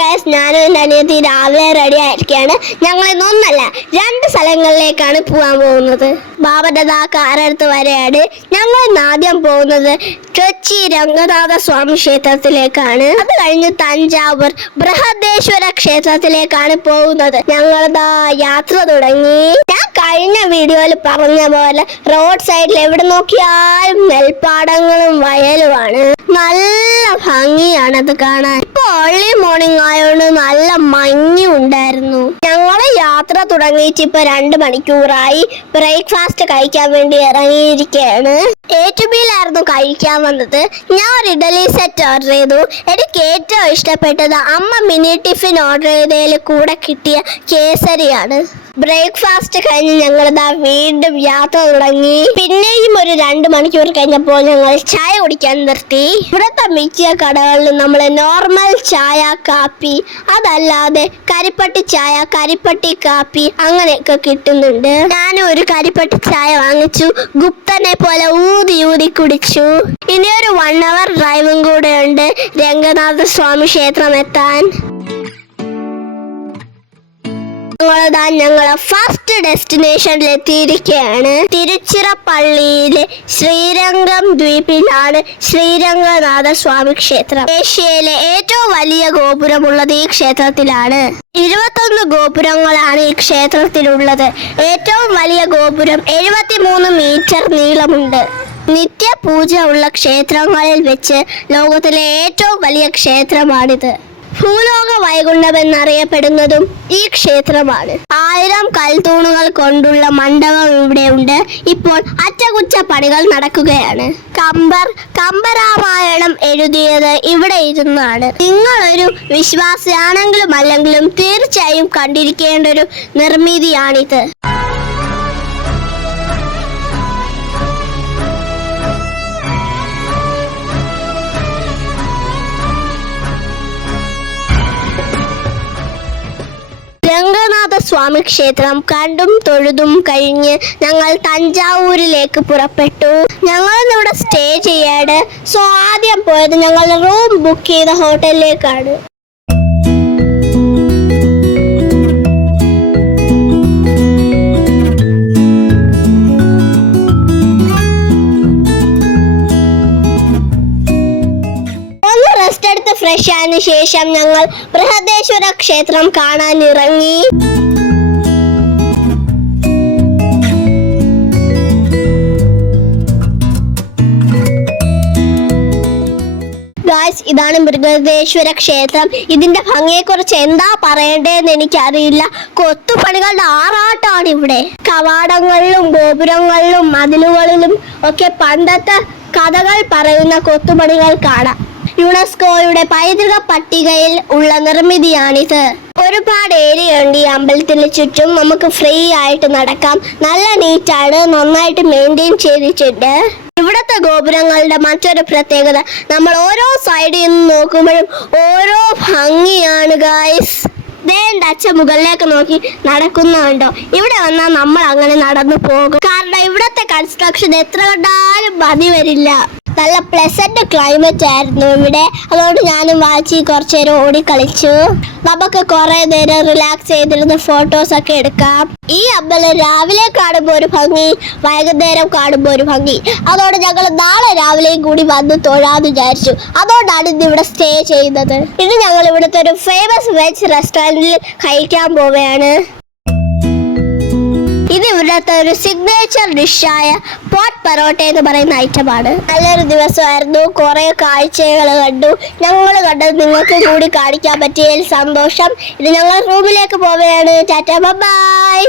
Guys, ഞാനും എൻ്റെ അനിയത്തി രാവിലെ റെഡി ആയിരിക്കുകയാണ്. ഞങ്ങൾ ഇന്നൊന്നല്ല 2 സ്ഥലങ്ങളിലേക്കാണ് പോകാൻ പോകുന്നത്. ബാബന്റെ കാറെടുത്ത് വരെയാണ്. ഞങ്ങൾ ഇന്ന് ആദ്യം പോകുന്നത് കൊച്ചി രംഗനാഥ സ്വാമി ക്ഷേത്രത്തിലേക്കാണ്. അത് കഴിഞ്ഞ് തഞ്ചാവൂർ ബൃഹദേശ്വര ക്ഷേത്രത്തിലേക്കാണ് പോകുന്നത്. ഞങ്ങളിതാ യാത്ര തുടങ്ങി. ഞാൻ കഴിഞ്ഞ വീഡിയോയിൽ പറഞ്ഞ പോലെ റോഡ് സൈഡിൽ എവിടെ നോക്കിയാലും നെൽപ്പാടങ്ങളും വയലുമാണ്. നല്ല ഭംഗിയാണ് അത് കാണാൻ. ഇപ്പൊ ഏർലി മോർണിംഗ് ആയതുകൊണ്ട് നല്ല മഞ്ഞും ഉണ്ടായിരുന്നു. ഞങ്ങള് യാത്ര തുടങ്ങിയിട്ട് ഇപ്പൊ 2 മണിക്കൂറായി. ബ്രേക്ക്ഫാസ്റ്റ് കഴിക്കാൻ വേണ്ടി ഇറങ്ങിയിരിക്കുകയാണ്. A2Bയിലായിരുന്നു കഴിക്കാൻ വന്നത്. ഞാൻ ഒരു ഇഡലി സെറ്റ് ഓർഡർ ചെയ്തു. എനിക്ക് ഏറ്റവും ഇഷ്ടപ്പെട്ടത് അമ്മ മിനി ടിഫിൻ ഓർഡർ ചെയ്തതിൽ കൂടെ കിട്ടിയ കേസരിയാണ്. ബ്രേക്ക്ഫാസ്റ്റ് കഴിഞ്ഞ് ഞങ്ങളിതാ വീണ്ടും യാത്ര തുടങ്ങി. പിന്നെയും ഒരു 2 മണിക്കൂർ കഴിഞ്ഞപ്പോൾ ഞങ്ങൾ ചായ കുടിക്കാൻ നിർത്തി. ഇവിടുത്തെ മിക്ക കടകളിൽ നമ്മൾ നോർമൽ ചായ, കാപ്പി, അതല്ലാതെ കരിപ്പട്ടി ചായ, കരിപ്പട്ടി കാപ്പി അങ്ങനെയൊക്കെ കിട്ടുന്നുണ്ട്. ഞാനും ഒരു കരിപ്പട്ടി ചായ വാങ്ങിച്ചു. ഗുപ്തനെ പോലെ ഊതി ഊതി കുടിച്ചു. ഇനി ഒരു 1 hour ഡ്രൈവും കൂടെ ഉണ്ട് രംഗനാഥ സ്വാമി ക്ഷേത്രം എത്താൻ. ഞങ്ങളെ ഫസ്റ്റ് ഡെസ്റ്റിനേഷനിൽ എത്തിയിരിക്കുകയാണ്. തിരുച്ചിറപ്പള്ളിയിലെ ശ്രീരംഗം ദ്വീപിലാണ് ശ്രീരംഗനാഥ സ്വാമി ക്ഷേത്രം. ഏഷ്യയിലെ ഏറ്റവും വലിയ ഗോപുരമുള്ളത് ഈ ക്ഷേത്രത്തിലാണ്. 21 ഗോപുരങ്ങളാണ് ഈ ക്ഷേത്രത്തിലുള്ളത്. ഏറ്റവും വലിയ ഗോപുരം 73 മീറ്റർ നീളമുണ്ട്. നിത്യപൂജ ഉള്ള ക്ഷേത്രങ്ങളിൽ വെച്ച് ലോകത്തിലെ ഏറ്റവും വലിയ ക്ഷേത്രമാണിത്. ഭൂലോക വൈകുണ്ഠം എന്നറിയപ്പെടുന്നതും ഈ ക്ഷേത്രമാണ്. 1000 കൽത്തൂണുകൾ കൊണ്ടുള്ള മണ്ഡപം ഇവിടെയുണ്ട്. ഇപ്പോൾ അറ്റകുറ്റപ്പണികൾ നടക്കുകയാണ്. കമ്പരാമായണം എഴുതിയത് ഇവിടെ ഇരുന്നാണ്. നിങ്ങളൊരു വിശ്വാസിയാണെങ്കിലും അല്ലെങ്കിലും തീർച്ചയായും കണ്ടിരിക്കേണ്ട ഒരു നിർമ്മിതിയാണിത്. രംഗനാഥ സ്വാമി ക്ഷേത്രം കണ്ടും തൊഴുതും കഴിഞ്ഞ് ഞങ്ങൾ തഞ്ചാവൂരിലേക്ക് പുറപ്പെട്ടു. ഞങ്ങൾ ഇവിടെ സ്റ്റേ ചെയ്യാണ്. സോ ആദ്യം പോയത് ഞങ്ങൾ റൂം ബുക്ക് ചെയ്ത ഹോട്ടലിലേക്കാണ്. ഫ്രഷ് ആയതിനു ശേഷം ഞങ്ങൾ ബൃഹദേശ്വര ക്ഷേത്രം കാണാൻ ഇറങ്ങി. ഗായ്സ്, ഇതാണ് ബൃഹദേശ്വര ക്ഷേത്രം. ഇതിന്റെ ഭംഗിയെക്കുറിച്ച് എന്താ പറയേണ്ടതെന്ന് എനിക്കറിയില്ല. കൊത്തുപണികളുടെ ആറാട്ടാണ് ഇവിടെ. കവാടങ്ങളിലും ഗോപുരങ്ങളിലും മതിലുകളിലും ഒക്കെ പണ്ടത്തെ കഥകൾ പറയുന്ന കൊത്തുപണികൾ കാണാം. യുനെസ്കോയുടെ പൈതൃക പട്ടികയിൽ ഉള്ള നിർമ്മിതിയാണിത്. ഒരുപാട് ഏരിയ ഉണ്ട് ഈ അമ്പലത്തിന് ചുറ്റും. നമുക്ക് ഫ്രീ ആയിട്ട് നടക്കാം. നല്ല നീറ്റാണ്, നന്നായിട്ട് മെയിൻറ്റെയിൻ ചെയ്തിട്ടുണ്ട്. ഇവിടുത്തെ ഗോപുരങ്ങളുടെ മറ്റൊരു പ്രത്യേകത, നമ്മൾ ഓരോ സൈഡിൽ നിന്ന് നോക്കുമ്പോഴും ഓരോ ഭംഗിയാണ് ഗായ്സ്. അച്ഛൻ മുകളിലേക്ക് നോക്കി നടക്കുന്നുണ്ടോ? ഇവിടെ വന്നാൽ നമ്മൾ അങ്ങനെ നടന്നു പോകും. കാരണം ഇവിടുത്തെ കൺസ്ട്രക്ഷൻ എത്ര കണ്ടാലും മതി വരില്ല. നല്ല പ്ലസന്റ് ക്ലൈമറ്റ് ആയിരുന്നു ഇവിടെ. അതുകൊണ്ട് ഞാനും വാച്ചി കുറച്ചു നേരം ഓടിക്കളിച്ചു. നമുക്ക് കുറെ നേരം റിലാക്സ് ചെയ്തിരുന്ന് ഫോട്ടോസ് ഒക്കെ എടുക്കാം. ഈ അമ്പലം രാവിലെ കാണുമ്പോൾ ഒരു ഭംഗി, വൈകുന്നേരം കാണുമ്പോൾ ഒരു ഭംഗി. അതോടെ ഞങ്ങൾ നാളെ രാവിലെയും കൂടി വന്ന് തൊഴാന്ന് വിചാരിച്ചു. അതുകൊണ്ടാണ് ഇന്ന് ഇവിടെ സ്റ്റേ ചെയ്യുന്നത്. ഇനി ഞങ്ങൾ ഇവിടുത്തെ ഒരു ഫേമസ് വെജ് റെസ്റ്റോറൻറ്റിൽ കഴിക്കാൻ പോവുകയാണ്. ഇത് ഇവിടുത്തെ ഒരു സിഗ്നേച്ചർ ഡിഷായ പോട്ട് പൊറോട്ട എന്ന് പറയുന്ന ഐറ്റമാണ്. നല്ലൊരു ദിവസമായിരുന്നു. കുറെ കാഴ്ചകൾ കണ്ടു. ഞങ്ങൾ കണ്ടത് നിങ്ങൾക്ക് കൂടി കാണിക്കാൻ പറ്റിയതിൽ സന്തോഷം. ഇത് ഞങ്ങൾ റൂമിലേക്ക് പോവുകയാണ്. ടാറ്റാ, ബൈ.